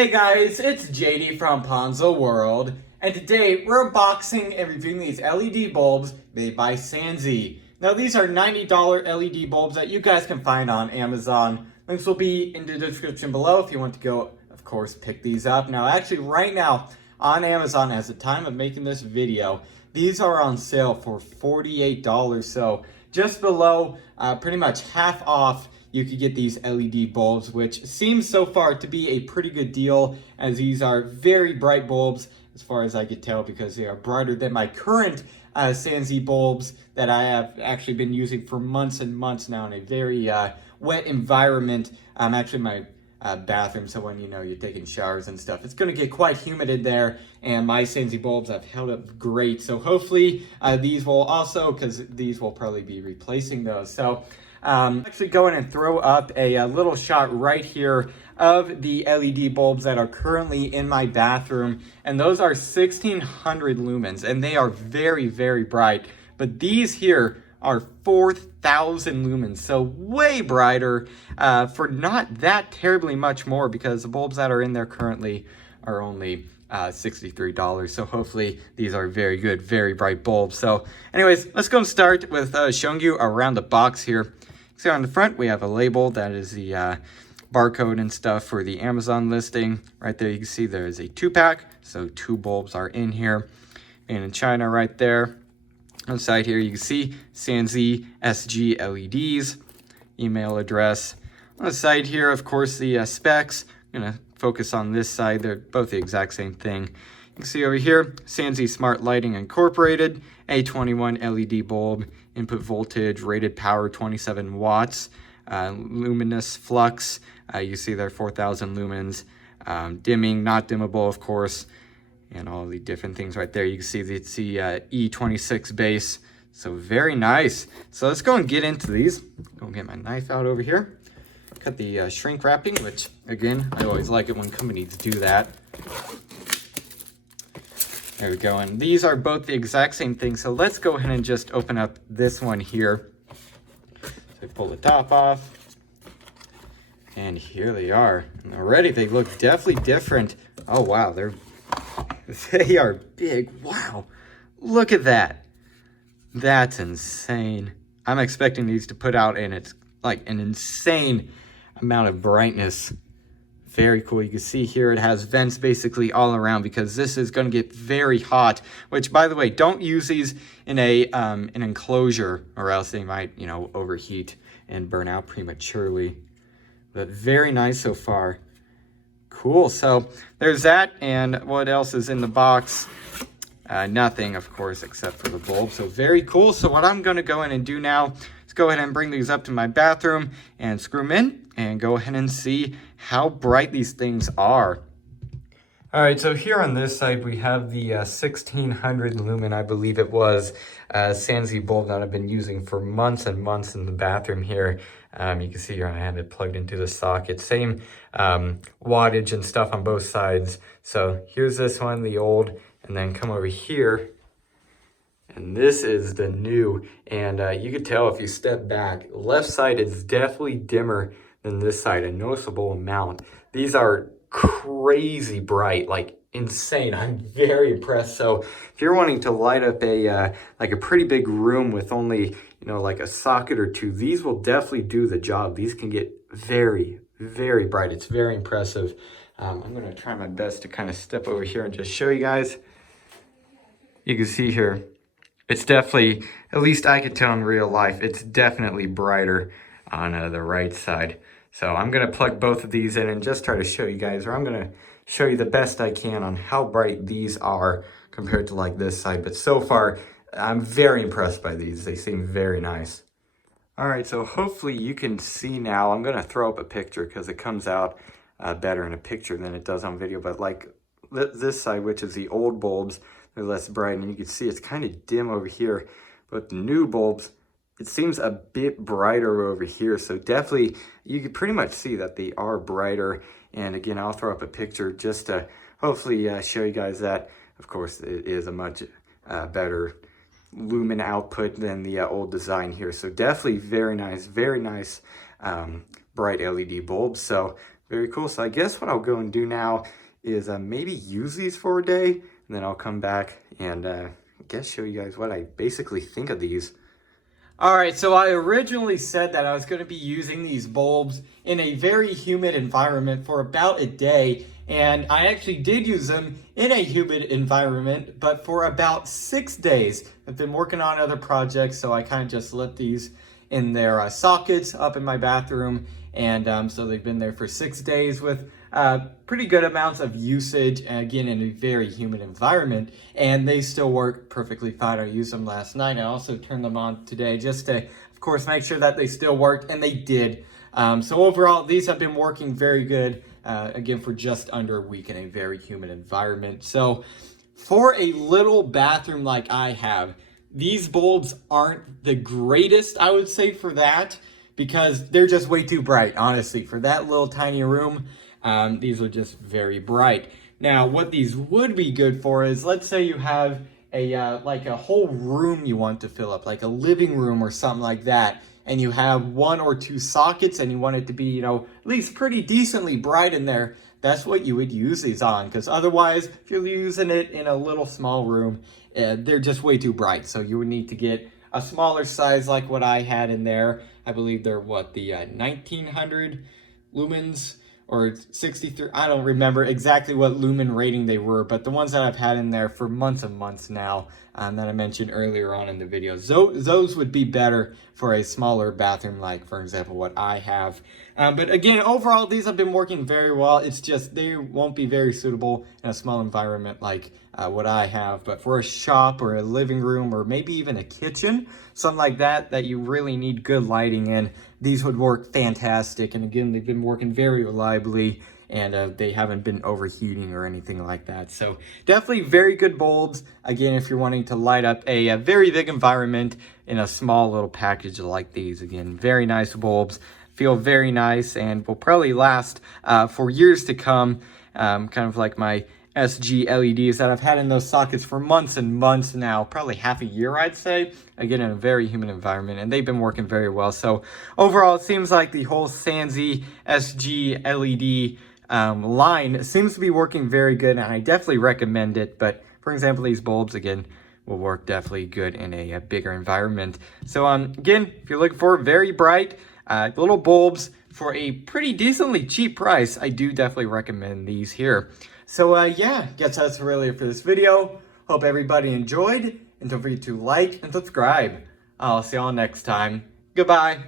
Hey guys, it's JD from Ponzo World, and today we're unboxing and reviewing these LED bulbs made by Sanzi. Now these are $90 LED bulbs that you guys can find on Amazon. Links will be in the description below if you want to go, of course, pick these up. Now actually right now on Amazon, as the time of making this video, these are on sale for $48, so just below, pretty much half off. You could get these LED bulbs, which seems so far to be a pretty good deal, as these are very bright bulbs as far as I could tell, because they are brighter than my current Sanzi bulbs that I have actually been using for months and months now in a very wet environment. Actually my bathroom, so when you're taking showers and stuff, it's going to get quite humid in there, and my Sanzi bulbs have held up great. So hopefully these will also, because these will probably be replacing those. So actually go in and throw up a little shot right here of the LED bulbs that are currently in my bathroom, and those are 1600 lumens, and they are very, very bright. But these here are 4000 lumens, so way brighter for not that terribly much more, because the bulbs that are in there currently are only $63. So hopefully these are very good, very bright bulbs. So anyways, let's go and start with showing you around the box here. So on the front, we have a label that is the barcode and stuff for the Amazon listing. Right there, you can see there is a 2-pack, so 2 bulbs are in here. And in China right there. On the side here, you can see Sanzi SGLEDs, email address. On the side here, of course, the specs. I'm going to focus on this side. They're both the exact same thing. You can see over here, Sanzi Smart Lighting Incorporated, A21 LED bulb, input voltage, rated power 27 watts, luminous flux, you see there 4000 lumens, dimming, not dimmable, of course, and all the different things right there. You can see it's the E26 base, so very nice. So let's go and get into these. Go and get my knife out over here. Cut the shrink wrapping, which again, I always like it when companies do that. There we go, and these are both the exact same thing, so let's go ahead and just open up this one here. So pull the top off, and here they are. And already they look definitely different. Oh wow, they are big. Wow, look at that. That's insane. I'm expecting these to put out, and it's like an insane amount of brightness. Very cool. You can see here it has vents basically all around, because this is going to get very hot, which, by the way, don't use these in an enclosure, or else they might, overheat and burn out prematurely. But very nice so far. Cool. So there's that. And what else is in the box? Nothing, of course, except for the bulb. So very cool. So what I'm going to go in and do now is go ahead and bring these up to my bathroom and screw them in, and go ahead and see how bright these things are. All right, so here on this side, we have the 1600 lumen, I believe it was, Sanzi bulb that I've been using for months and months in the bathroom here. You can see here I have it plugged into the socket. Same wattage and stuff on both sides. So here's this one, the old, and then come over here. And this is the new, and you can tell if you step back, left side is definitely dimmer than this side, a noticeable amount. These are crazy bright, like insane. I'm very impressed. So if you're wanting to light up a like a pretty big room with only, like a socket or two, these will definitely do the job. These can get very, very bright. It's very impressive. I'm going to try my best to kind of step over here and just show you guys. You can see here, it's definitely, at least I could tell in real life, it's definitely brighter on the right side. So I'm going to plug both of these in and just try to show you guys, or I'm going to show you the best I can on how bright these are compared to like this side. But so far, I'm very impressed by these. They seem very nice. All right, so hopefully you can see now. I'm going to throw up a picture because it comes out better in a picture than it does on video. But like this side, which is the old bulbs, they're less bright, and you can see it's kind of dim over here. But the new bulbs, it seems a bit brighter over here. So definitely, you can pretty much see that they are brighter. And again, I'll throw up a picture just to hopefully show you guys that. Of course, it is a much better lumen output than the old design here. So definitely very nice bright LED bulbs. So Very cool. So I guess what I'll go and do now is maybe use these for a day, and then I'll come back and I guess show you guys what I basically think of these. All right, so I originally said that I was going to be using these bulbs in a very humid environment for about a day, and I actually did use them in a humid environment, but for about 6 days. I've been working on other projects, so I kind of just left these in their sockets up in my bathroom, and so they've been there for 6 days with pretty good amounts of usage, again in a very humid environment, and they still work perfectly fine. I used them last night. I also turned them on today just to, of course, make sure that they still worked, and they did. So overall, these have been working very good, again, for just under a week in a very humid environment. So for a little bathroom like I have, these bulbs aren't the greatest, I would say, for that, because they're just way too bright, honestly. For that little tiny room, these are just very bright. Now, what these would be good for is, let's say you have like a whole room you want to fill up, like a living room or something like that, and you have 1 or 2 sockets and you want it to be, you know, at least pretty decently bright in there. That's what you would use these on, because otherwise, if you're using it in a little small room, they're just way too bright. So you would need to get a smaller size like what I had in there. I believe they're what, the 1900 lumens or 63, I don't remember exactly what lumen rating they were, but the ones that I've had in there for months and months now, that I mentioned earlier on in the video, those would be better for a smaller bathroom, like for example what I have. But again, overall, these have been working very well. It's just they won't be very suitable in a small environment like what I have, but for a shop or a living room or maybe even a kitchen, something like that, that you really need good lighting in, these would work fantastic. And again, they've been working very reliably, and they haven't been overheating or anything like that. So definitely very good bulbs, again, if you're wanting to light up a very big environment in a small little package like these. Again, very nice bulbs, feel very nice, and will probably last for years to come, kind of like my SGLEDs that I've had in those sockets for months and months now, probably half a year, I'd say, again, in a very humid environment, and they've been working very well. So overall, it seems like the whole Sansi SGLED line seems to be working very good, and I definitely recommend it. But for example, these bulbs, again, will work definitely good in a bigger environment. So again, if you're looking for very bright little bulbs for a pretty decently cheap price, I do definitely recommend these here. So yeah, guess that's really it for this video. Hope everybody enjoyed, and don't forget to like and subscribe. I'll see y'all next time. Goodbye.